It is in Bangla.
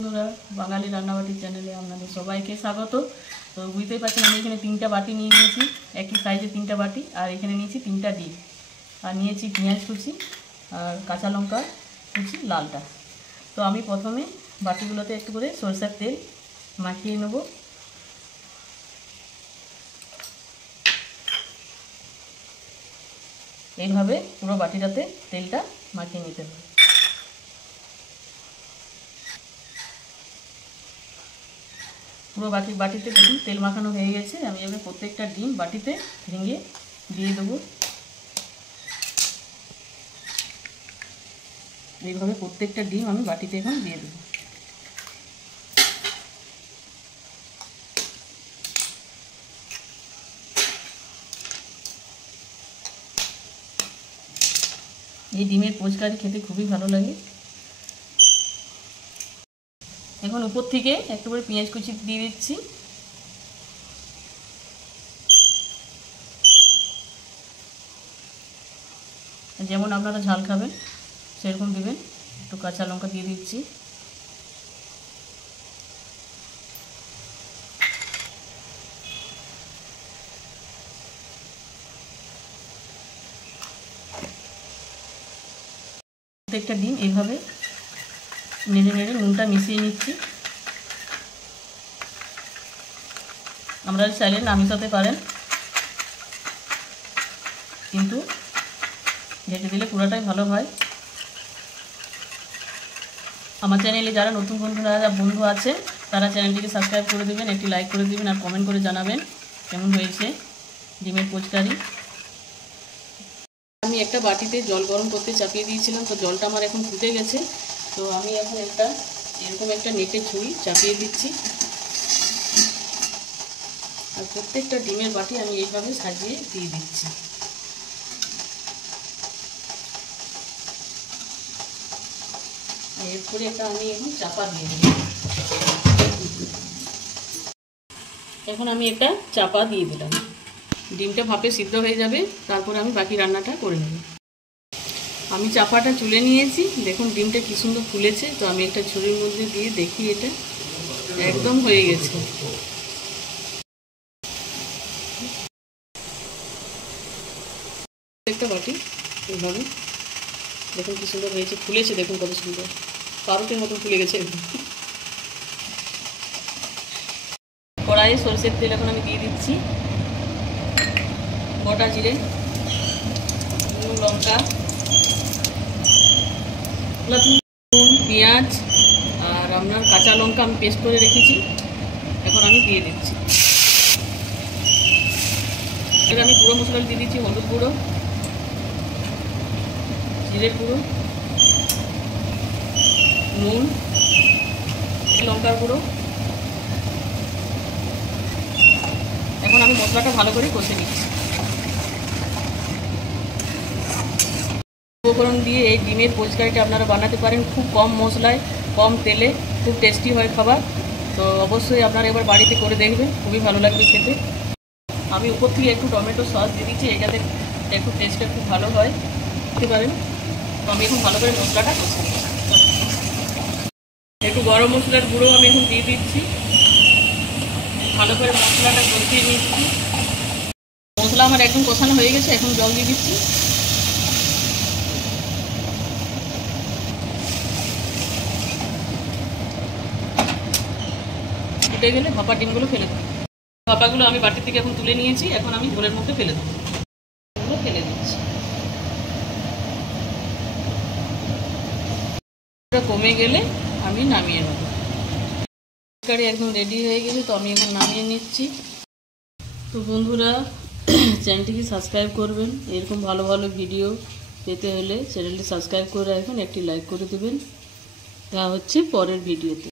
বন্ধুরা, বাঙালি রান্নাবাটির চ্যানেলে আপনাদের সবাইকে স্বাগত। তো বুঝতেই পারছেন আমি এখানে 3টা বাটি নিয়ে নিয়েছি, একই সাইজে 3টা বাটি। আর এখানে নিয়েছি 3টা ডিম, আর নিয়েছি পেঁয়াজ কুচি আর কাঁচা লঙ্কা কুচি লালটা। তো আমি প্রথমে বাটিগুলোতে একটু করে সরষের তেল মাখিয়ে নেব। এইভাবে পুরো বাটিটাতে তেলটা মাখিয়ে নিতে হবে। পুরো বাটিতে দেখুন তেল মাখানো হয়ে গেছে। আমি এবার প্রত্যেকটা ডিম বাটিতে ভেঙে দিয়ে দেবো। এইভাবে প্রত্যেকটা ডিম আমি বাটিতে এখন দিয়ে দেবো। এই ডিমের পোচকারি খেতে খুবই ভালো লাগে। এখন উপর থেকে একটু করে পেঁয়াজ কুচি দিয়ে দিচ্ছি। যেমন আপনারা ঝাল খাবেন সেরকম দিবেন। একটু কাঁচা লঙ্কা দিয়ে দিচ্ছি। প্রত্যেকটা ডিম এইভাবে নেড়ে নেড়ে নুনটা মিশিয়ে নিচ্ছি। আপনারা চাইলে না মিশাতে পারেন, কিন্তু ঘেটে দিলে পুরোটাই ভালো হয়। আমার চ্যানেলে যারা নতুন বন্ধু আছে তারা চ্যানেলটিকে সাবস্ক্রাইব করে দেবেন, একটি লাইক করে দেবেন, আর কমেন্ট করে জানাবেন কেমন হয়েছে ডিমের পোচকারি। আমি একটা বাটিতে জল গরম করতে চাপিয়ে দিয়েছিলাম, তো জলটা আমার এখন ফুটে গেছে। তো আমি এখন এরকম একটা নেটে ছুরি চাপিয়ে দিচ্ছি, আর প্রত্যেকটা ডিমের বাটি আমি এইভাবে সাজিয়ে দিয়ে দিচ্ছি। এরপরে আমি এখন চাপা দিয়ে দেব। এখন আমি একটা চাপা দিয়ে দিলাম। ডিমটা ভাপে সিদ্ধ হয়ে যাবে, তারপরে আমি বাকি রান্নাটা করে নেব। আমি চাপাটা তুলে নিয়েছি, দেখুন ডিমটা কি সুন্দর ফুলেছে। তো আমি একটা ছুরির মধ্যে দিয়ে দেখি, এটা একদম হয়ে গেছে। একটা বাটি এইভাবে দেখুন কি সুন্দর হয়েছে, ফুলেছে দেখুন কত সুন্দর, পাউরুটির মতন ফুলে গেছে। কড়াইয়ে সরষের তেল এখন আমি দিয়ে দিচ্ছি। গোটা জিরে, নুন, লঙ্কা, নুন, পেঁয়াজ আর আপনার কাঁচা লঙ্কা আমি পেস্ট করে রেখেছি, এখন আমি দিয়ে দিচ্ছি। এবার আমি গুঁড়ো মশলা দিয়ে দিচ্ছি। হলুদ গুঁড়ো, জিরে গুঁড়ো, নুন, লঙ্কার গুঁড়ো। এখন আমি মশলাটা ভালো করে কষে নিচ্ছি। উপকরণ দিয়ে এই ডিমের পোচকারিটা আপনারা বানাতে পারেন খুব কম মশলায়, কম তেলে, খুব টেস্টি হয় খাবার। তো অবশ্যই আপনারা এবার বাড়িতে করে দেখবেন, খুবই ভালো লাগবে খেতে। আমি উপর থেকে একটু টমেটো সস দিয়ে দিচ্ছি, এটাতে একটু টেস্টটা খুব ভালো হয়, খেতে পারেন। তো আমি এখন ভালো করে মশলাটা কষে নিচ্ছি। একটু গরম মশলার গুঁড়ো আমি এখন দিয়ে দিচ্ছি। ভালো করে মশলাটা কষিয়ে নিচ্ছি। মশলা আমার একদম কষানো হয়ে গেছে, এখন জল দিয়ে দিচ্ছি। ফুটে গেলে ভাপা ডিমগুলো ফেলে দেবো। ভাপাগুলো আমি বাটি থেকে এখন তুলে নিয়েছি, এখন আমি ঝোলের মধ্যে ফেলে দেবো। এগুলো ফেলে দিচ্ছি। কমে গেলে আমি নামিয়ে নেব। তরকারি একদম রেডি হয়ে গেছে, তো আমি এখন নামিয়ে নিচ্ছি। তো বন্ধুরা, চ্যানেলটিকে সাবস্ক্রাইব করবেন। এরকম ভালো ভালো ভিডিও পেতে হলে চ্যানেলটি সাবস্ক্রাইব করে রাখবেন, একটি লাইক করে দেবেন। তা হচ্ছে পরের ভিডিওতে।